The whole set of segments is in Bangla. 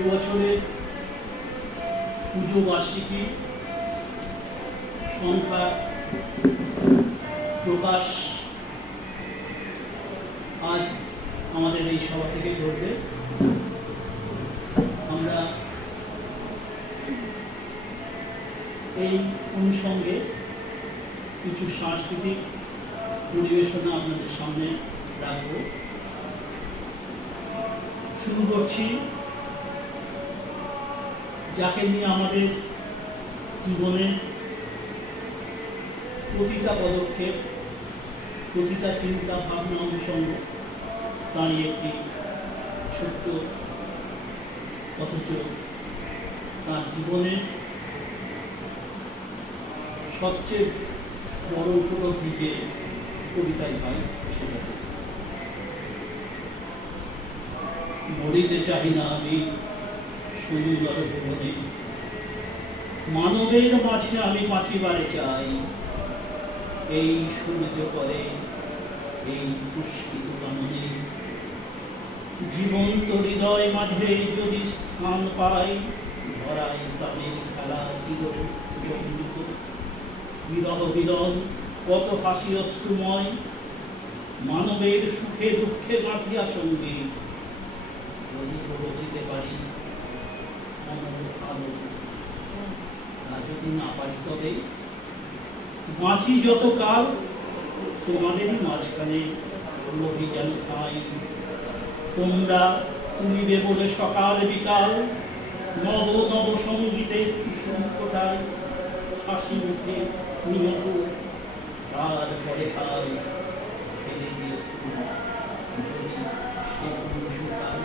এবছরের পুজো বার্ষিকী সংখ্যা প্রকাশ আজ আমাদের এই সভা থেকে ঘটবে। আমরা এই অনুষঙ্গে কিছু সাংস্কৃতিক পরিবেশনা আপনাদের সামনে রাখব। শুরু করছি যাকে নিয়ে আমাদের জীবনের প্রতিটা পদক্ষেপ, প্রতিটা চিন্তা ভাবনা অনুষঙ্গ তারই একটি ছোট্ট অথচ তার জীবনের সবচেয়ে বড় উপলব্ধি যে কবিতায় পাই সেটা মরিতে চাহি না আমি সুন্দর ভুবনে, মানবের মাঝে আমি বাঁচিবারে চাই। এই সূর্য করে এই পুষ্পিত কাননে, জীবন্ত হৃদয় মাঝে যদি স্থান পাই, ধরাই তাদের খেলা চির জন্মিত। বিরহ বিরল কত হাসি অশ্রুময়, মানবের সুখে দুঃখে গাঁথিয়া সঙ্গী। যদি প্রবচিতে পারি আলো, আর যদি না পারি তবে বাঁচি যত কাল তোমাদেরই মাঝখানে লোভী যেন খাই। তোমরা তুমি বলে সকাল বিকাল, নব নব সঙ্গীতে কুসুম ফোটায়। হাসি মুখে নিয়ত তারপরে কাল ফেলে দিয়ে যদি সে ফুল শুকায়।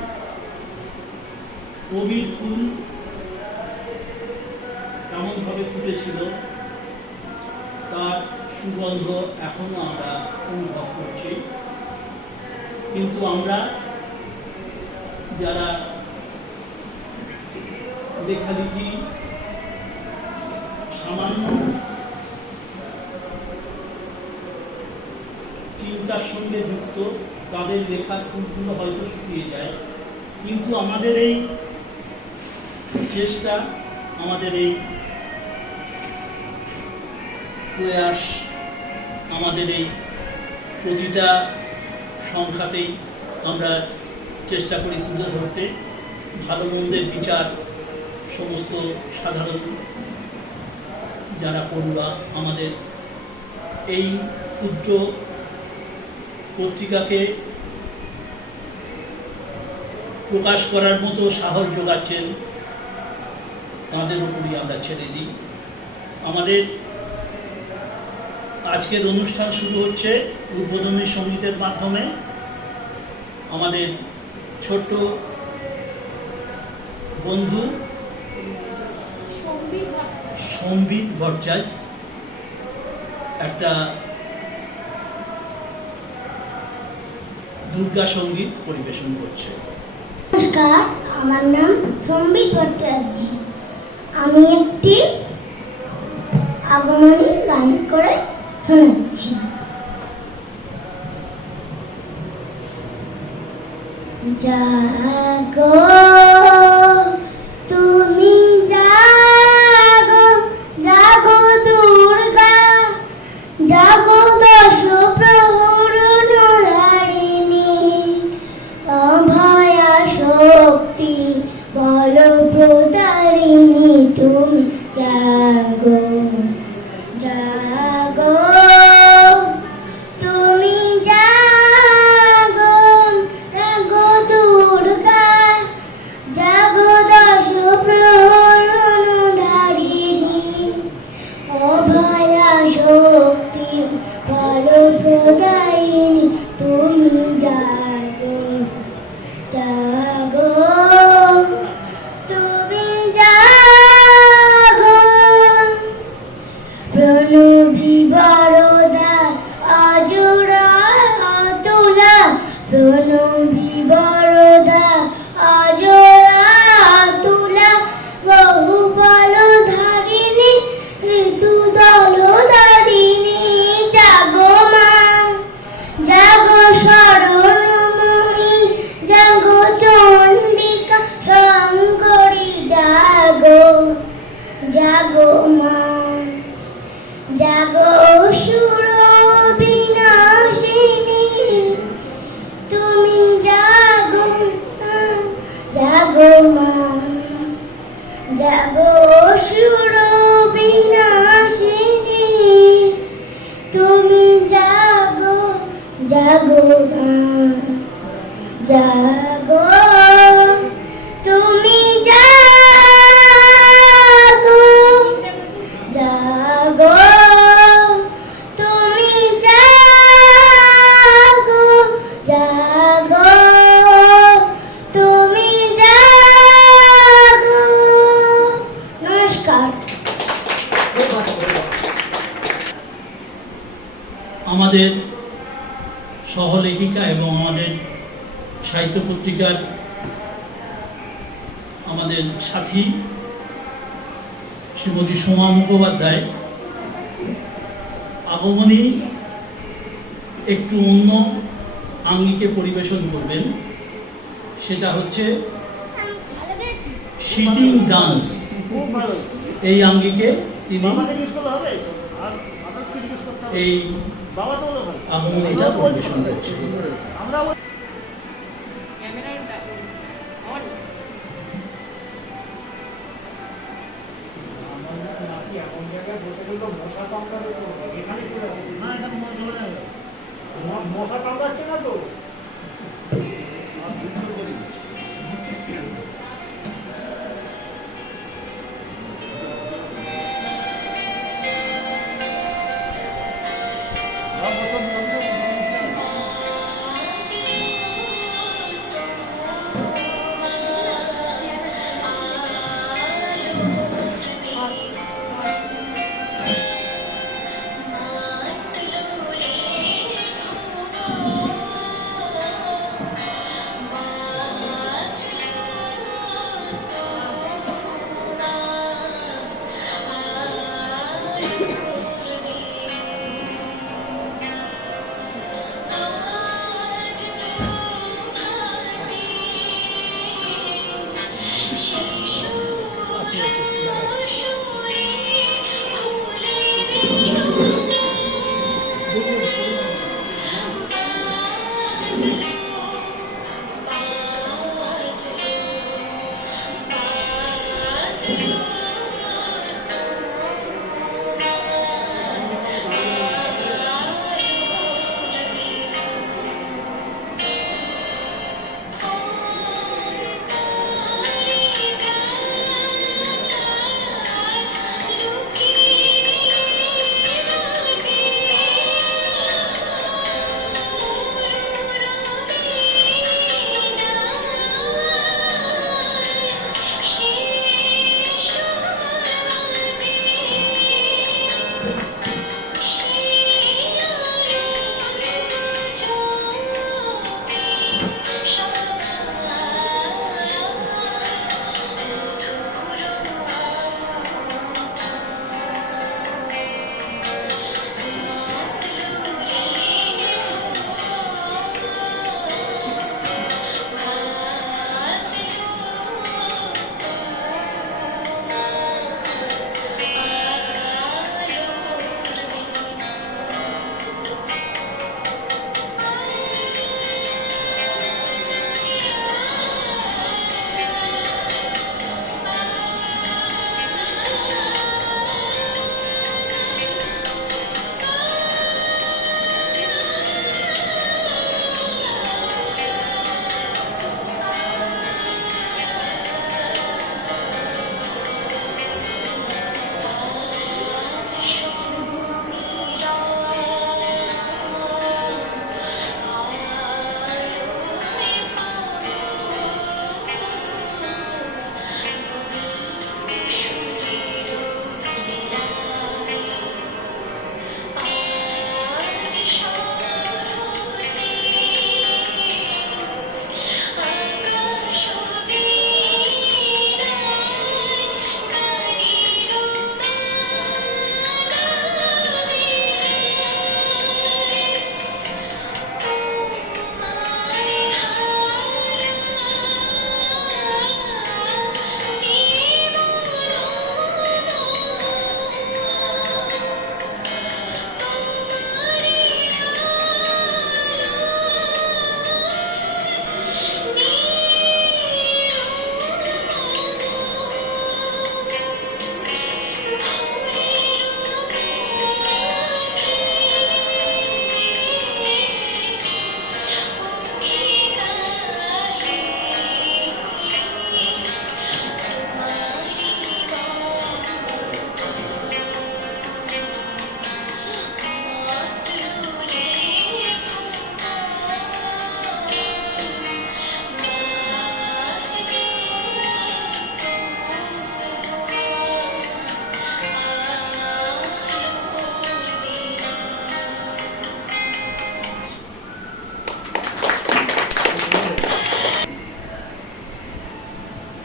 কবির ফুল এমনভাবে ফুটেছিল, তার সুগন্ধ এখনো আমরা অনুভব করছি। কিন্তু আমরা যারা লেখালেখি সামান্য চিন্তার সঙ্গে যুক্ত, তাদের লেখার ফুলগুলো হয়তো শুকিয়ে যায়। কিন্তু আমাদের এই চেষ্টা, আমাদের এই প্রয়াস, আমাদের এই প্রতিটা সংখ্যাতেই আমরা চেষ্টা করি তুলে ধরতে ভালো মন্দের বিচার। সমস্ত সাধারণ যারা পড়ুয়া আমাদের এই ক্ষুদ্র পত্রিকাকে প্রকাশ করার মতো সাহস যোগাচ্ছেন, তাদের উপরই আমরা ছেড়ে দিই। আমাদের আজকের অনুষ্ঠান শুরু হচ্ছে উদ্বোধনী সঙ্গীতের মাধ্যমে। আমাদের ছোট্ট বন্ধু সম্বিত ভট্টাচার্য একটা দুর্গা সঙ্গীত পরিবেশন করছে। নমস্কার, আমার নাম সম্বিত ভট্টাচার্য। আমি একটি আগমনী গান করে শোনাচ্ছি। জাগো তুমি জাগো, জাগো দুর্গা, জাগো দশ প্রহরণধারিণী। অভয়া শক্তি বল প্রতারিণী, তুমি জাগো জাগো, তুমি জাগো, জাগো দুর্গা, জাগো দশ প্রহরণধারিণী। অভয়া শক্তি বল প্রদায়িনী, তুমি জাগো জাগো, তুমি জাগো। প্রণবী বরদা আজরা তুলা, প্রণবী বরদা আজরা তুলা। বহু বল ধারিণী ঋতু দল ধারিণী, জাগো মা জাগো শরণময়ী, জাগো চণ্ডিকা শঙ্খ জাগো মা জাগো অসুর বিনাশিনী তুমি জাগো জাগো মা জাগো তুমি জাগো জাগো তুমি জাগো জাগো তুমি জাগো। নমস্কার। আমাদের সহলেখিকা এবং আমাদের সাহিত্য পত্রিকার আমাদের সাথী শ্রীমতী সোমা মুখোপাধ্যায় আগমনী একটু অন্য আঙ্গিকে পরিবেশন করবেন, সেটা হচ্ছে সিটিং ডান্স। এই আঙ্গিকে তিনি এই আগমনীটা পরিবেশন করছেন। মশা কামড়াচ্ছে না তো?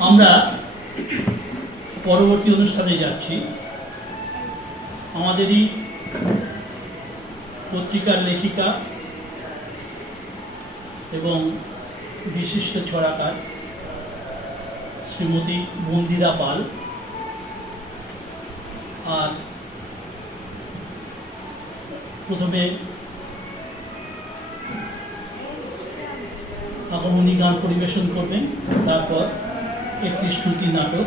আমরা পরবর্তী অনুষ্ঠানে যাচ্ছি। আমাদেরই পত্রিকার লেখিকা এবং বিশিষ্ট ছড়াকার শ্রীমতী মন্দিরা পাল, আর প্রথমে আগমনী গান পরিবেশন করবেন, তারপর একটি শ্রুতি নাটক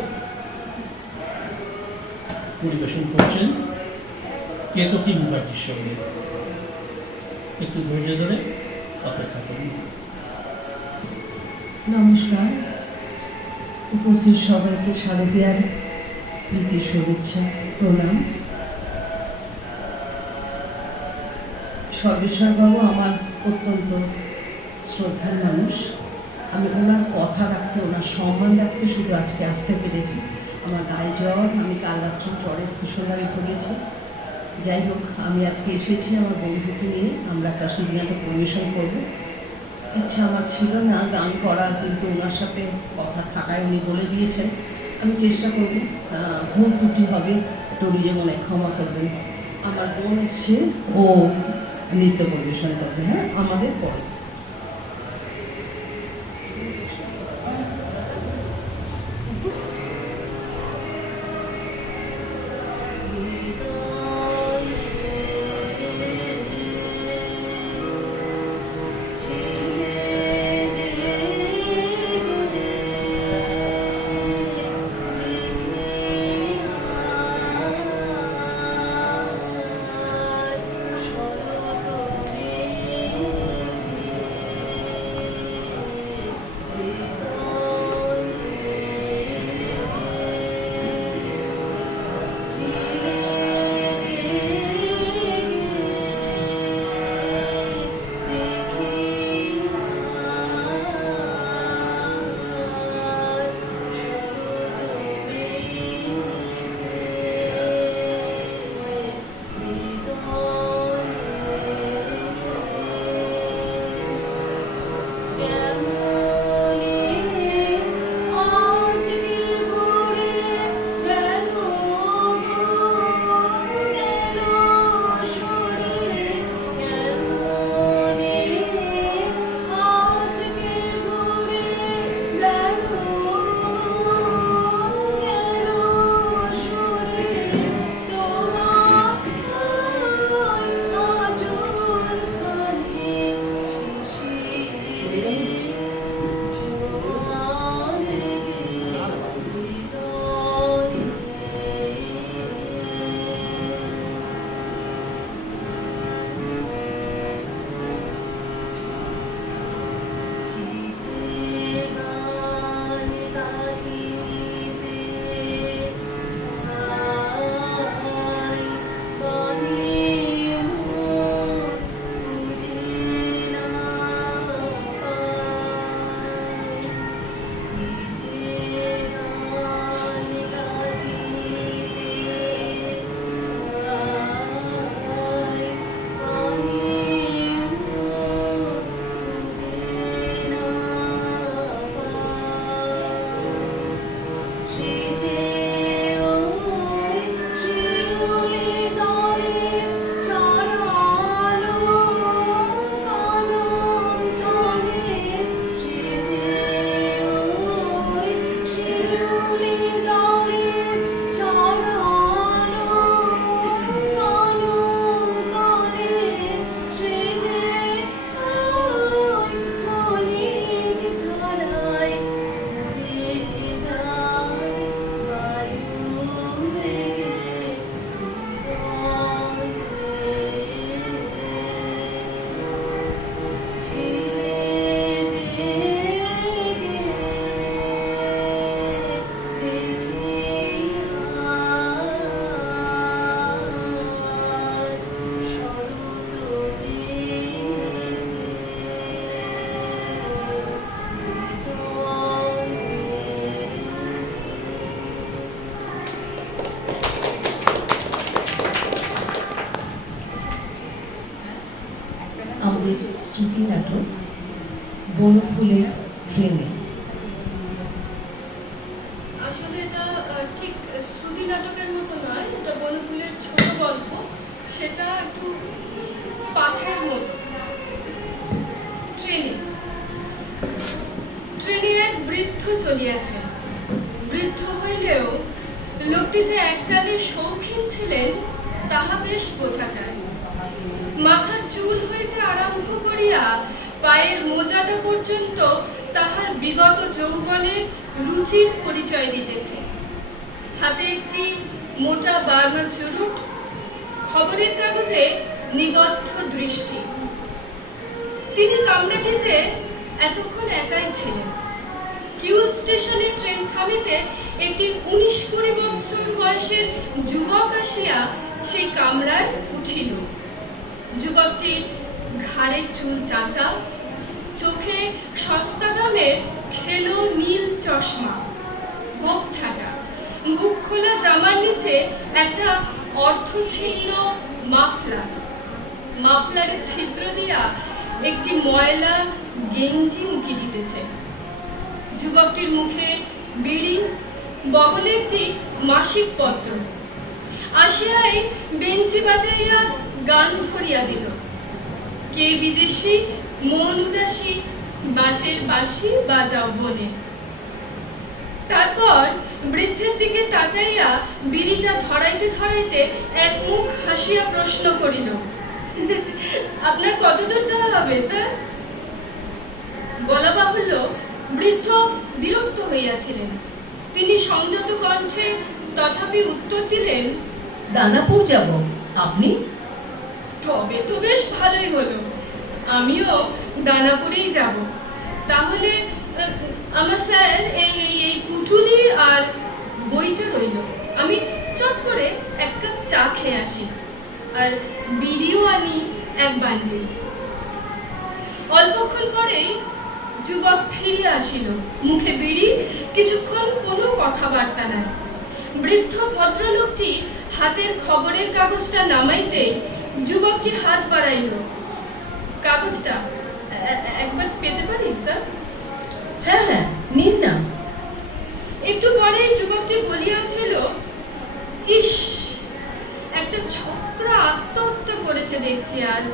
পরিবেশন করছেন কেতকী মুখার্জির সঙ্গে। একটু ধৈর্য ধরে অপেক্ষা করুন। নমস্কার, উপস্থিত সবাইকে শারদীয়ার প্রীতি শুভেচ্ছা প্রণাম। সর্বেশ্বরবাবু আমার অত্যন্ত শ্রদ্ধার মানুষ। আমি ওনার কথা রাখতে, ওনার সম্মান রাখতে শুধু আজকে আসতে পেরেছি। আমার গায়ে জ্বর, আমি কাল রাত্রে জ্বরে ভীষণভাবে ভুগেছি। যাই হোক, আমি আজকে এসেছি আমার বন্ধুকে নিয়ে, আমরা একটা সুদিনাটক পরিবেশন করবো। ইচ্ছা আমার ছিল না গান করার, কিন্তু ওনার সাথে কথা থাকায় উনি বলে দিয়েছেন। আমি চেষ্টা করব, ভুল ত্রুটি হবে টলিয়ে মনে ক্ষমা করবেন। আমার বোন এসছে, ও নৃত্য পরিবেশন করবে, হ্যাঁ, আমাদের পরে। আমাদের শ্রুতি নাটক বনফুলের ট্রেনে। কাঠের মতো। ট্রেনে এক বৃদ্ধ চলিয়াছে। বৃদ্ধ হইলেও লোকটি যে এককালে শৌখিন ছিলেন তাহা বেশ বোঝা যায়। মাথার চুল হইতে আরম্ভ করিয়া পায়ের মোজাটা পর্যন্ত তাহার বিগত যৌবনের রুচির পরিচয় দিতেছে। হাতে একটি মোটা বার্মা চুরুট, খবরের কাগজে নিবদ্ধ দৃষ্টি। তিনি কামরাটিতে এতক্ষণ একাই ছিলেন। কিউল স্টেশনে ট্রেন থামিতে একটি 19-20 বছর বয়সের যুবক আসিয়া সেই কামরায় উঠিল। যুবকটির ঘাড়ে চুল চাঁচা, চোখে সস্তা দামের খেলো নীল চশমা, গোপ ছাটা, বুক খোলা জামার নিচে একটা অর্ধছিন্ন মাফলারে ছিদ্র দিয়া একটি ময়লা গেঞ্জি উকি দিতেছে। যুবকটির মুখে বিড়ি, বগলে একটি মাসিক পত্র। আসিয়াই বেঞ্চি বাজাইয়া গান ধরিয়া দিল। কে বিদেশি মন উদাসী, বাঁশের বাঁশি বাজাও বনে। তারপর বৃদ্ধের দিকে তাকাইয়া বিড়িটা ধরাইতে ধরাইতে এক মুখ হাসিয়া প্রশ্ন করিল, আপনার কতদূর যাওয়া হবে স্যার? বলা বাহুল্য, বৃদ্ধ বিরক্ত হইয়াছিলেন। তিনি সংযত কণ্ঠে তথাপি উত্তর দিলেন, দানাপুর যাব। আপনি? তবে তো বেশ ভালোই হলো, আমিও দানাপুরেই যাব। তাহলে আমার স্যার এই পুটুলি আর বইটা রইল, আমি চট করে এক কাপ চা খেয়ে আসি, আর বিড়িও আনি এক বান্ডিল। অল্পক্ষণ পরেই যুবক ফিরিয়া আসিল, মুখে বিড়ি, কিছুক্ষণ কোনো কথাবার্তা নাই। বৃদ্ধ ভদ্রলোকটি হাতের খবরের কাগজটা নামাইতে যুবকটি হাত বাড়াইল। কাগজটা একবার পেতে পারি স্যার? হ্যাঁ হ্যাঁ, নিন না। একটু পরে যুবকটি বলিয়া উঠিল, ইস, একটা ছোকরা আত্মহত্যা করেছে দেখছি আজ।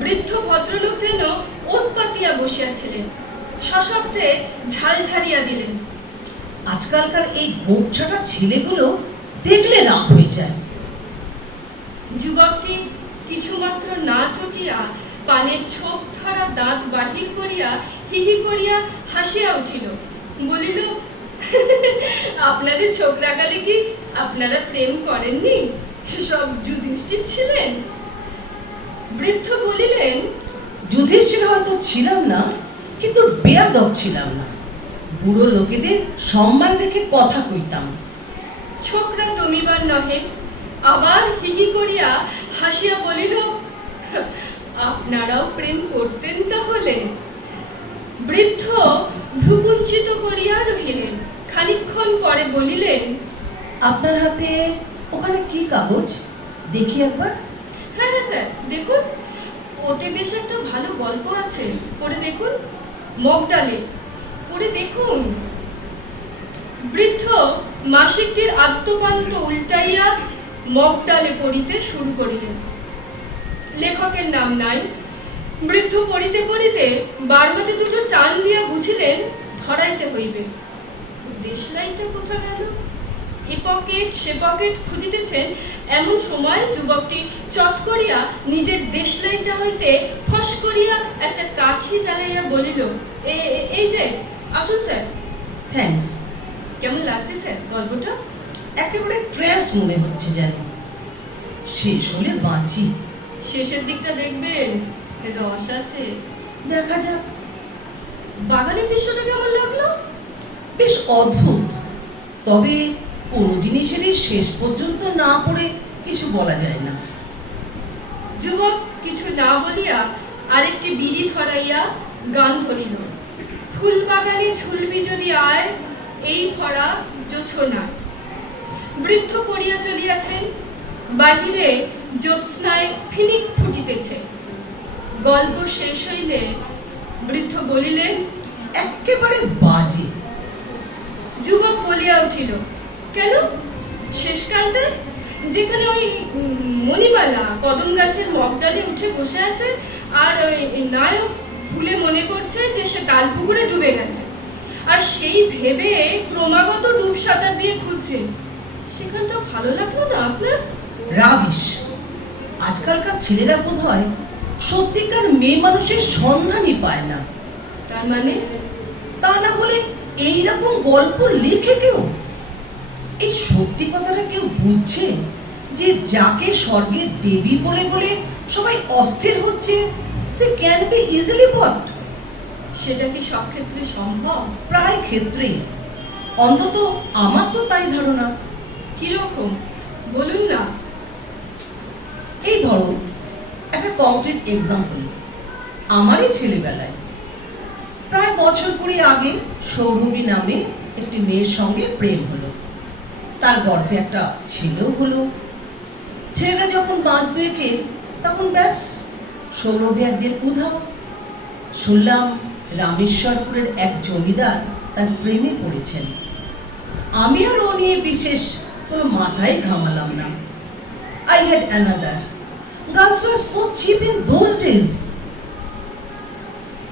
বৃদ্ধ ভদ্রলোক যেন ওত পাতিয়া বসিয়াছিলেন, সশব্দে ঝাল ঝাড়িয়া দিলেন। আজকালকার এই গোপছাটা ছেলেগুলো দেখলে রাগ হয়ে যায়। যুবকটি কিছুমাত্র না চটিয়া পানের ছোপ ধরা দাঁত বাহির করিয়া হিহি করিয়া হাসিয়া উঠিল, বলিল, আপনাদের ছোকরা কালে কি আপনারা প্রেম করেননি? সব যুধিষ্ঠির ছিলেন? বৃদ্ধ বলিলেন, যুধিষ্ঠির হয়তো ছিলাম না, কিন্তু বেয়াদব ছিলাম না। বুড়ো লোকেদের সম্মান রেখে কথা কইতাম। ছোকরা দমিবার নহে, আবার হিহি করিয়া হাসিয়া বলিল, আপনারাও প্রেম করতেন তাহলে? বৃদ্ধ ভ্রুকুঞ্চিত করিয়া রহিলেন। খানিকক্ষণ পরে বলিলেন, আপনার হাতে ওখানে কি কাগজ দেখি একবার? হ্যাঁ হ্যাঁ স্যার, দেখুন, ওতে বেশ একটা ভালো গল্প আছে, পড়ে দেখুন। মগডালে, পড়ে দেখুন। বৃদ্ধ মাসিকটির আত্মপান্ত উল্টাইয়া মগডালে পড়িতে শুরু করিলেন। লেখকের নাম নাই। বৃদ্ধ পড়িতে পড়িতে বারমাতে দুটো টান দিয়া বুঝিলেন ধরাইতে হইবে। দেশলাইটা কোথা গেল? এ পকেট সে পকেট খুঁজিতেছেন, এমন সময় যুবকটি চট করিয়া নিজের দেশলাইটা হইতে ফস করিয়া একটা কাঠি জ্বালাইয়া বলিল, এই যে, আসুন স্যার। থ্যাঙ্কস। কেমন লাগছে স্যার গল্পটা? একেবারে ট্র্যাশ মনে হচ্ছে যেন। শেষ হলে বাঁচি। শেষের দিকটা দেখবেন, রস আছে। দেখা যাক। বাগানের দৃশ্যটা কেমন লাগলো? বেশ অদ্ভুত, তবে কোনো জিনিসেরই শেষ পর্যন্ত না পড়ে কিছু বলা যায় না। যুবক কিছু না বলিয়া আরেকটি বিড়ি ধরাইয়া গান ধরিল। ফুল বাগানে ঝুলবি যদি আয়, এই ভরা জোছনা। বৃদ্ধ করিয়া চলিয়াছেন, বাহিরে জ্যোৎস্নায় ফিনিক ফুটিতেছে। গল্প শেষ হইলে বৃদ্ধ বলিলেন, একেবারে বাজে। যুবক বলিয়া উঠিল, কেন, শেষ কালতে? যেখানে ওই মণিমালা কদম গাছের মগডালে উঠে বসে আছে আর ওই নায়ক ভুলে মনে করছে যে সে তালপুকুরে ডুবে গেছে, আর সেই ভেবে ক্রমাগত ডুব সাঁতার দিয়ে খুঁজছে। সেখানটা ভালো লাগলো না আপনার? রাবিশ, আজকালকার ছেলেরা বোধ হয় সত্যিকার মেয়ে মানুষের সন্ধানই পায় না। তার মানে? তা না হলে এইরকম গল্প লিখে কেউ? এই সত্যি কথাটা কেউ বুঝছে যে যাকে স্বর্গের দেবী বলে বলে সবাই অস্থির হচ্ছে, সে ক্যান বি ইজিলি বট? সেটা কি সব ক্ষেত্রে সম্ভব? প্রায় ক্ষেত্রেই, অন্তত আমার তো তাই ধারণা। কিরকম বলুন না। এই ধরো একটা কংক্রিট এক্সাম্পল। আমারই ছেলেবেলায় প্রায় বছর 20 আগে সৌরভী নামে একটি মেয়ের সঙ্গে প্রেম হলো। তার গর্ভে একটা ছেলেও হলো। ছেলেটা যখন মাস 2 তখন ব্যাস, সৌরভী একদিন উধাও। শুনলাম রামেশ্বরপুরের এক জমিদার তার প্রেমে পড়েছেন। আমি আর ও নিয়ে বিশেষ কোনো মাথায় ঘামালাম না। I had another. Girls were so cheap in those days.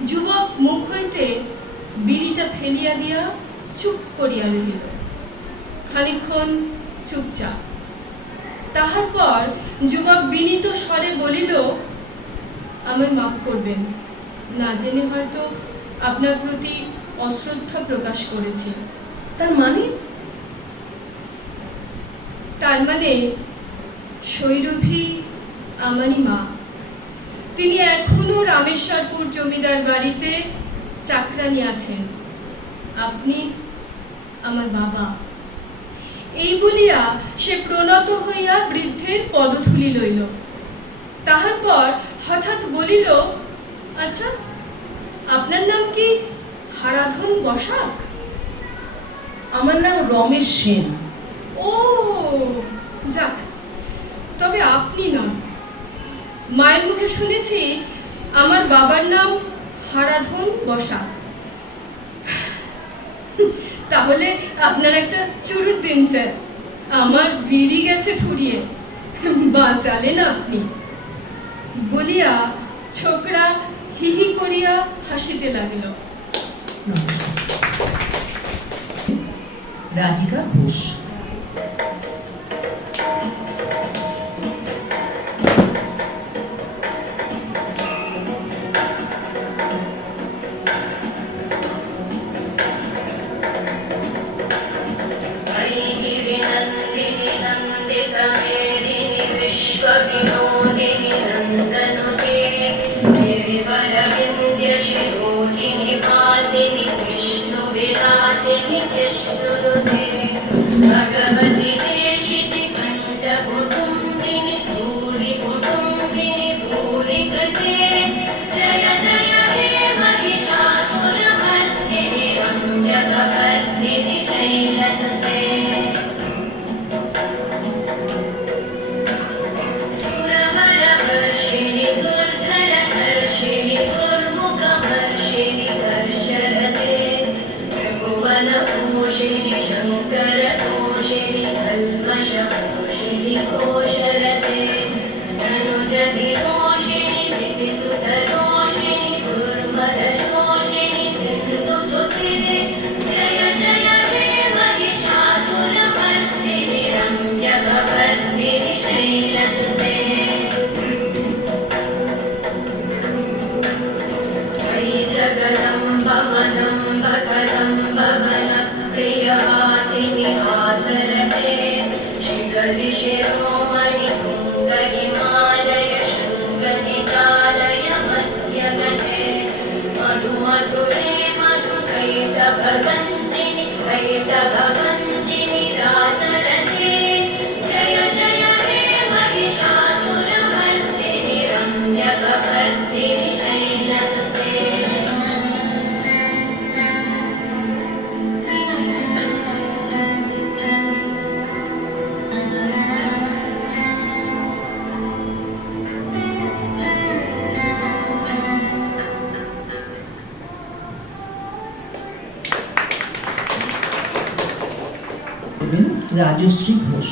যুবক মুখ হইতে বিড়িটা ফেলিয়া দিয়া চুপ করিয়া রহিল। খানিকক্ষণ চুপচাপ। তাহার পর যুবক বিনীত স্বরে বলিল, আমায় মাফ করবেন, না জেনে হয়তো আপনার প্রতি অশ্রদ্ধা প্রকাশ করেছি। তার মানে? তার মানে সৌরভী আমারই মা। তিনি এখনো রামেশ্বরপুর জমিদার বাড়িতে চাকরানি আছেন। আপনি আমার বাবা। এই বলিয়া সে প্রণত হইয়া বৃদ্ধের পদধূলি লইল। তাহার পর হঠাৎ বলিল, আচ্ছা, আপনার নাম কি হারাধন বসাক? আমার নাম রমেশ সেন। ও যাক, তবে আপনি নন। মায়ের মুখে শুনেছি আমার বাবার নাম হারাধন বসাক। তাহলে আপনার একটা চুরুট দিন স্যার, আমার বিড়ি গেছে ফুরিয়ে, বাঁচালেন আপনি। বলিয়া ছোকরা হিহি করিয়া হাসিতে লাগিল। রাজিকা ঘোষ। রাজশ্রী ঘোষ।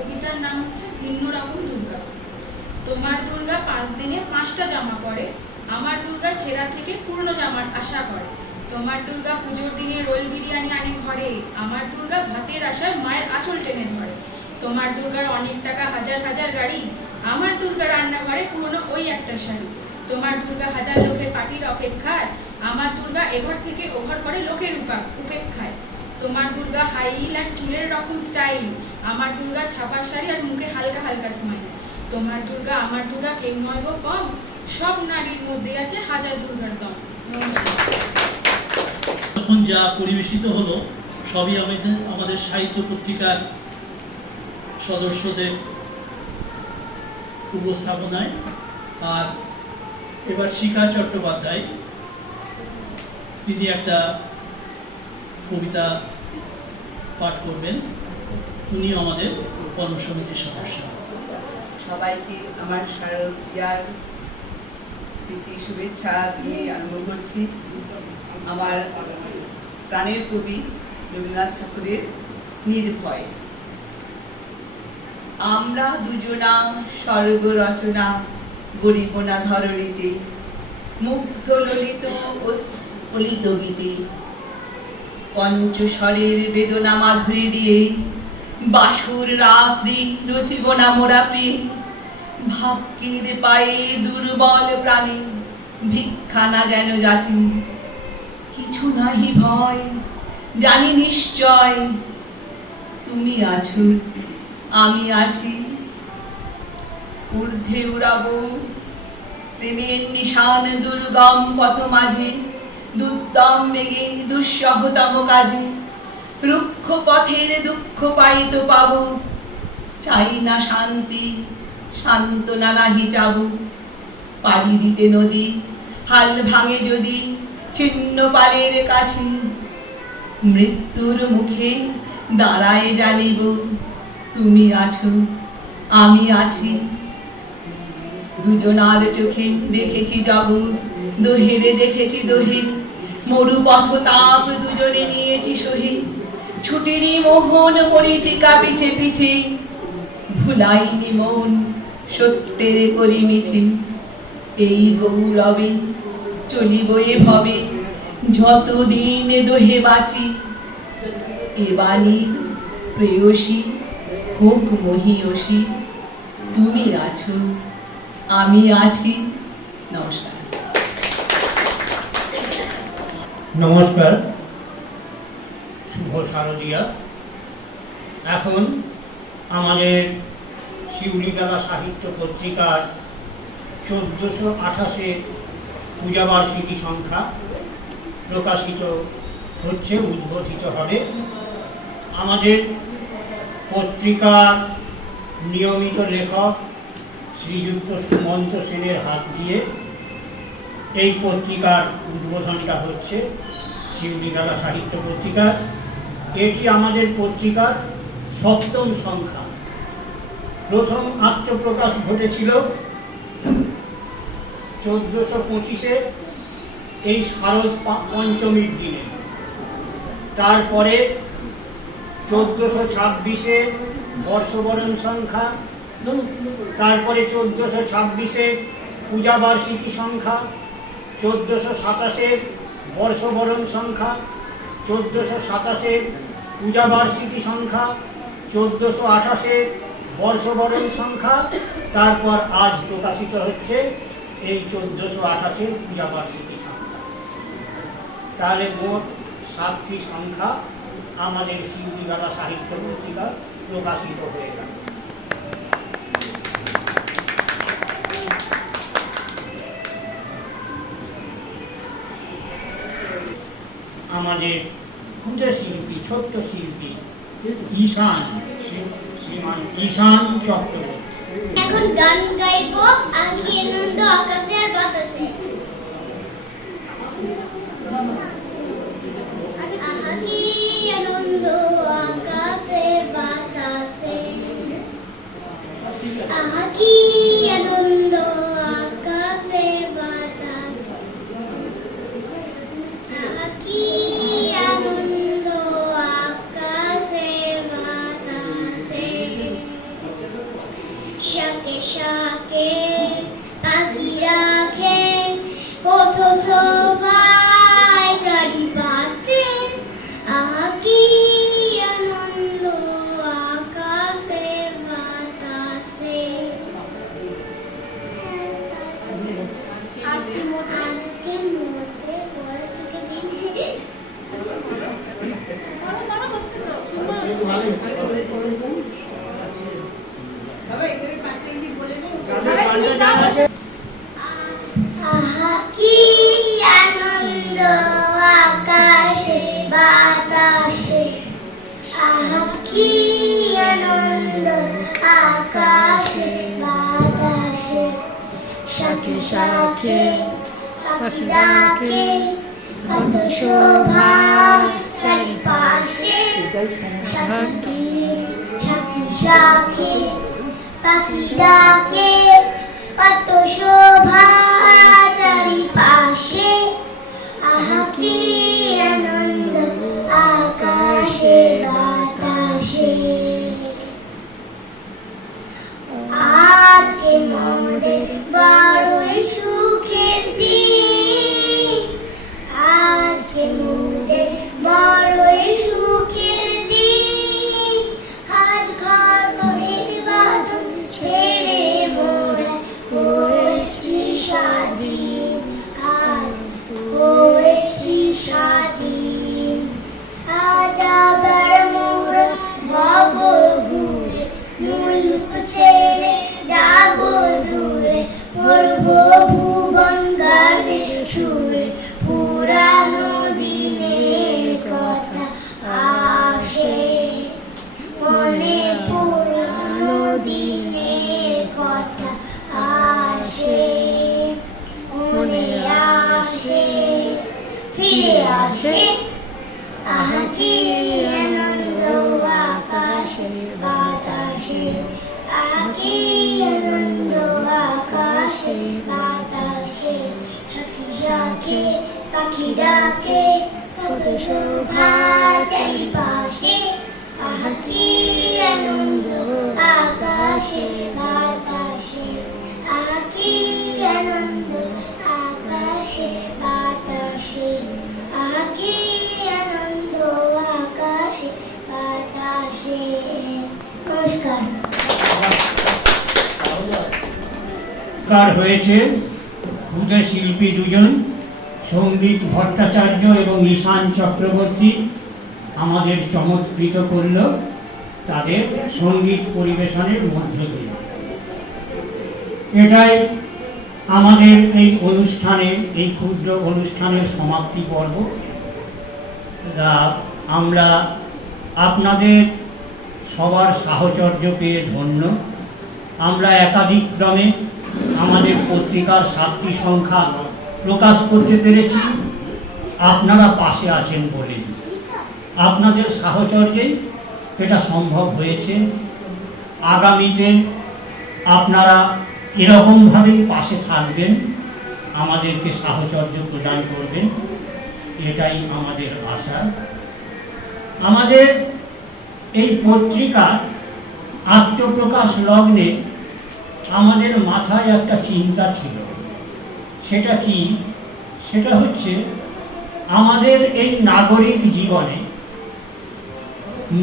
কবিতার নাম হচ্ছে ভিন্ন রকম দুর্গা। তোমার দুর্গা 5 দিনে 5টা জামা পরে, আমার দুর্গা ছেঁড়া থেকে পুরনো জামার আশা করে। তোমার দুর্গা পুজোর দিনে রোল বিরিয়ানি আনে ঘরে, আমার দুর্গা ভাতের আশায় মায়ের আঁচল টেনে ধরে। তোমার দুর্গার অনেক টাকা, হাজার হাজার গাড়ি, আমার দুর্গা রান্নাঘরে পুরনো ওই একটা শাড়ি। তোমার দুর্গা হাজার লোকের পার্টির অপেক্ষায়, আমার দুর্গা এঘর থেকে ওঘর করে লোকের উপেক্ষায়। তোমার দুর্গা হাই হিল আর চুলের রকম স্টাইল, আমার দুর্গা ছাপা শাড়ি আর মুখে হালকা হালকা স্মাইল। তোমার দুর্গা আমার দুর্গা কেউ নয় গো কম, সব নারীর মধ্যে আছে হাজার দুর্গার দম। এখন যা পরিবেশিত হলো সবই আমাদের সাহিত্য পত্রিকার সদস্যদের উপস্থাপনায়। আর এবার শিখা চট্টোপাধ্যায় তিনি একটা কবিতা পাঠ করবেন, উনিও আমাদের কর্মসমিতির সদস্য। সবাইকে আমার শারদীয়ার প্রীতি শুভেচ্ছা দিয়ে আরম্ভ করছি। আমার প্রাণের কবি রবীন্দ্রনাথ ঠাকুরের নির্ভয়। আমরা দুজনা স্বর্গ রচনা গরিব না ধরণীতে, মুগ্ধ ললিত ও স্ফলিত গীতে, পঞ্চস্বরের বেদনা মাধুরী দিয়ে বাসুর রাত্রি রচিব না মোরা প্রেম। ভাগ্যের পায়ে দুর্বল প্রাণে ভিক্ষা না যেন যাচি, কিছু নাহি ভয় জানি নিশ্চয় তুমি আছো আমি আছি। ঊর্ধ্বে উড়াব প্রেমের নিশান দুর্গম পথ মাঝে, দুর্দম বেগে দুঃসহতম কাজে। রুক্ষ পথের দুঃখ পাইত পাব, চাই না শান্তি সান্ত্বনা নাহি চাব। পাড়ি দিতে নদী হাল ভাঙে যদি ছিন্ন পালের কাছে, মৃত্যুর মুখে দাঁড়ায় জানিব তুমি আছো আমি আছি। দুজনার চোখে দেখেছি জগৎ, দোহেরে দেখেছি দোহে, মরুপথ তাপ দুজনে নিয়েছি সহে। ছুটিনি মোহন মরিচিকা পিছে পিছে, ভুলাইনি মন সত্যের করি মিছে। এই গৌরবে চলিব এ ভবে, যতদিন দোহে বাঁচি। এ বাণী প্রেয়সী হোক মহিয়সী, তুমি আছো আমি আছি। নমস্কার। নমস্কার, শুভ শারদীয়া। এখন আমাদের শিউলিমেলা সাহিত্য পত্রিকার 1428 পূজাবার্ষিকী সংখ্যা প্রকাশিত হচ্ছে, উদ্বোধিত হবে। আমাদের পত্রিকার নিয়মিত লেখক শ্রীযুক্ত সুমন্ত সেনের হাত দিয়ে এই পত্রিকার উদ্বোধনটা হচ্ছে, শিউলিমেলা সাহিত্য পত্রিকার। এটি আমাদের পত্রিকার 7ম সংখ্যা। প্রথম আত্মপ্রকাশ ঘটেছিল 1425-এ এই শারদ পঞ্চমীর দিনে। তারপরে 1426-এ বর্ষবরণ সংখ্যা, তারপরে 1426-এ পূজাবার্ষিকী সংখ্যা, 1427-এর বর্ষবরণ সংখ্যা, 1427-এর পূজাবার্ষিকী সংখ্যা, 1428-এর বর্ষবরণ সংখ্যা, তারপর আজ প্রকাশিত হচ্ছে এই 1428-এর পূজাবার্ষিকী সংখ্যা। তাহলে মোট 7টি সংখ্যা আমাদের শিউলিমেলা সাহিত্য পত্রিকা প্রকাশিত হয়ে গেল। আমাদের ক্ষুদে শিল্পী, ছোট্ট শিল্পী ঈশান, শ্রীমান ঈশান চক্রবর্তী এখন গান গাইবো আঁকি আনন্দ আকাশে আর বাতাসে। আঁকি আনন্দ আকাশে বাতাসে, আঁকি আনন্দ আকাশে বাতাসে, আঁকি আনন্দ আকাশে বাতাসে। শাকে পাখি রাখে কত শোভায় চারিপাশে আহা কি আনন্দ আকাশে বাতাসে। আজকের মধ্যে পড়াশোনার দিন আহা কি আনন্দ আকাশে বাতাসে আহা কি আনন্দ আকাশে বাতাসে। শাখে শাখে পাখি ডাকে কত শোভা চারিপাশে শাখে শাখে শাখে পাখি ডাকে কত শোভা চারিপাশে আহা কি আনন্দ আকাশে বাতাসে। আজকে মোদের বড়ই সুখের দিন আজকে মোদের বড়ই সুখের দিন আজ ঘর ঘরের বাঁধন ছেড়ে মোরা হয়েছি স্বাধীন আজ হয়েছি স্বাধীন। আজ আবার মোরা ভব ঘুরে মুলুক ছেড়ে যাব দূরে পড়ব ভুবন গানে সুরে পুরানো দিনের কথা আসে মনে পুরানো দিনের কথা আসে মনে আসে ফিরে আসে আহা কি আনন্দ আকাশে বাতাসে আহা কি আনন্দ আকাশে বাতাসে। শাখে শাখে পাখি ডাকে কত শোভা চারিপাশে আহা কি আনন্দ আকাশে বাতাসে আহা কি আনন্দ আকাশে বাতাসে আহা কি আনন্দ আকাশে বাতাসে। নমস্কার। হয়েছে ক্ষুদে শিল্পী দুজন সঙ্গীত ভট্টাচার্য এবং ঈশান চক্রবর্তী আমাদের চমৎকৃত করল তাদের সঙ্গীত পরিবেশনের মধ্য দিয়ে। এটাই আমাদের এই অনুষ্ঠানের এই ক্ষুদ্র অনুষ্ঠানের সমাপ্তি পর্ব। আমরা আপনাদের সবার সাহচর্য পেয়ে ধন্য। আমরা একাধিক ক্রমে আমাদের পত্রিকার 7টি সংখ্যা প্রকাশ করতে পেরেছি আপনারা পাশে আছেন বলে। আপনাদের সাহচর্যেই এটা সম্ভব হয়েছে। আগামীতে আপনারা এরকমভাবেই পাশে থাকবেন, আমাদেরকে সাহচর্য প্রদান করবেন, এটাই আমাদের আশা। আমাদের এই পত্রিকার আত্মপ্রকাশ লগ্নে আমাদের মাথায় একটা চিন্তা ছিল। সেটা কি? সেটা হচ্ছে আমাদের এই নাগরিক জীবনে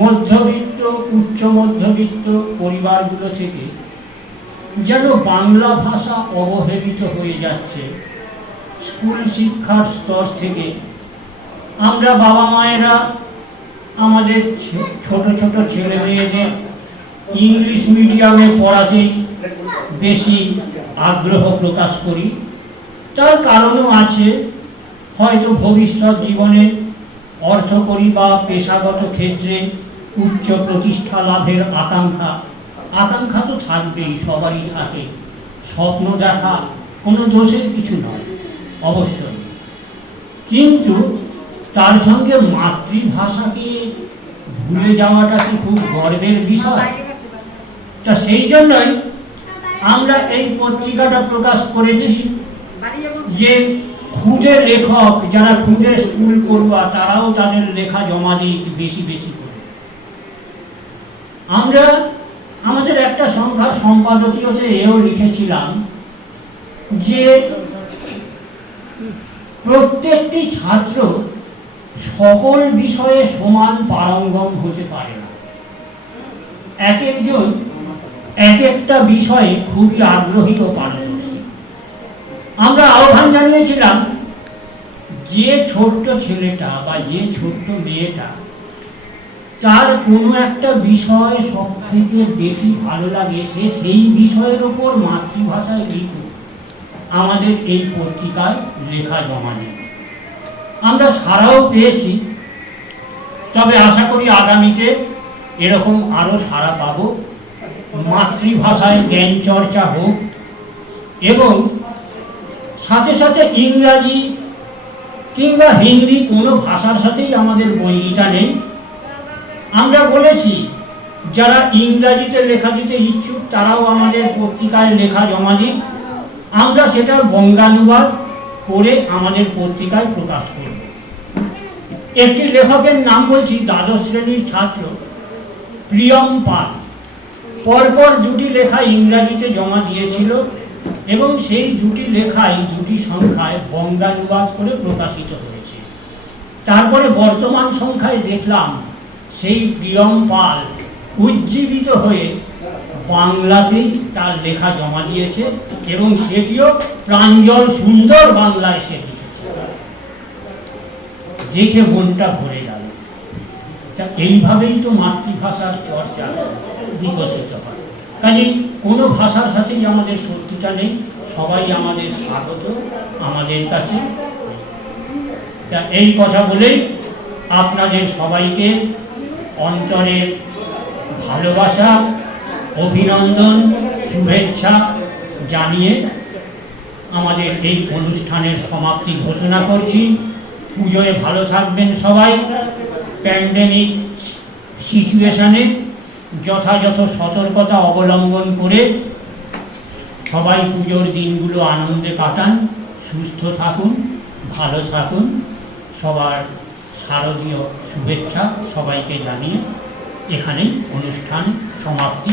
মধ্যবিত্ত উচ্চ মধ্যবিত্ত পরিবারগুলো থেকে যেন বাংলা ভাষা অবহেলিত হয়ে যাচ্ছে। স্কুল শিক্ষার স্তর থেকে আমরা বাবা মায়েরা আমাদের ছোট ছোট ছেলে মেয়েদের ইংলিশ মিডিয়ামে পড়াতেই বেশি আগ্রহ প্রকাশ করি। তার কারণও আছে, হয়তো ভবিষ্যৎ জীবনে অর্থকরী বা পেশাগত ক্ষেত্রে উচ্চ প্রতিষ্ঠা লাভের আকাঙ্ক্ষা তো থাকবেই, সবারই থাকে। স্বপ্ন দেখা কোনো দোষের কিছু নয় অবশ্যই, কিন্তু তার সঙ্গে মাতৃভাষাকে ভুলে যাওয়াটা কি খুব গর্বের বিষয়? তা সেই জন্যই আমরা এই পত্রিকাটা প্রকাশ করেছি যে খুদে লেখক যারা খুদে স্কুল পড়ুয়া তারাও তাদের লেখা জমা দিই বেশি বেশি করে। আমরা আমাদের একটা সংখ্যার সম্পাদকীয়তে এও লিখেছিলাম যে প্রত্যেকটি ছাত্র সকল বিষয়ে সমান পারঙ্গম হতে পারে না। এক একজন এক একটা বিষয়ে খুবই আগ্রহী ও পারদর্শী। আমরা আহ্বান জানিয়েছিলাম যে ছোট্ট ছেলেটা বা যে ছোট্ট মেয়েটা তার কোনো একটা বিষয় সব থেকে বেশি ভালো লাগে, সে সেই বিষয়ের ওপর মাতৃভাষায় লিখুক, আমাদের এই পত্রিকায় লেখা জমা দিন। আমরা সাড়াও পেয়েছি, তবে আশা করি আগামীতে এরকম আরও সাড়া পাবো। মাতৃভাষায় জ্ঞান চর্চা হোক এবং সাথে সাথে ইংরাজি কিংবা হিন্দি কোনো ভাষার সাথেই আমাদের বৈরিতা নেই। আমরা বলেছি যারা ইংরাজিতে লেখা দিতে ইচ্ছুক তারাও আমাদের পত্রিকায় লেখা জমা দিন, আমরা সেটা বঙ্গানুবাদ করে আমাদের পত্রিকায় প্রকাশ করব। একটি লেখকের নাম বলছি, দ্বাদশ শ্রেণীর ছাত্র প্রিয়ম পাল। পরপর দুটি লেখা ইংরাজিতে জমা দিয়েছিল এবং সেই দুটি লেখাই দুটি সংখ্যায় বঙ্গানুবাদ করে প্রকাশিত হয়েছে। তারপরে বর্তমান সংখ্যায় দেখলাম সেই প্রিয়ম পাল উজ্জীবিত হয়ে বাংলাতেই তার লেখা জমা দিয়েছে এবং সেটিও প্রাঞ্জল সুন্দর বাংলায় সে লিখেছে। দেখে মনটা ভরে গেল। তা এইভাবেই তো মাতৃভাষার চর্চা বিকশিত হয়। কাজেই কোনো ভাষার সাথেই আমাদের শত্রুতা নেই, সবাই আমাদের স্বাগত আমাদের কাছে। তা এই কথা বলেই আপনাদের সবাইকে অন্তরের ভালোবাসা, অভিনন্দন, শুভেচ্ছা জানিয়ে আমাদের এই অনুষ্ঠানের সমাপ্তি ঘোষণা করছি। পুজোয় ভালো থাকবেন সবাই। প্যান্ডেমিক সিচুয়েশনে যথাযথ সতর্কতা অবলম্বন করে সবাই পুজোর দিনগুলো আনন্দে কাটান, সুস্থ থাকুন, ভালো থাকুন। সবার শারদীয় শুভেচ্ছা সবাইকে জানিয়ে এখানেই অনুষ্ঠান সমাপ্তি।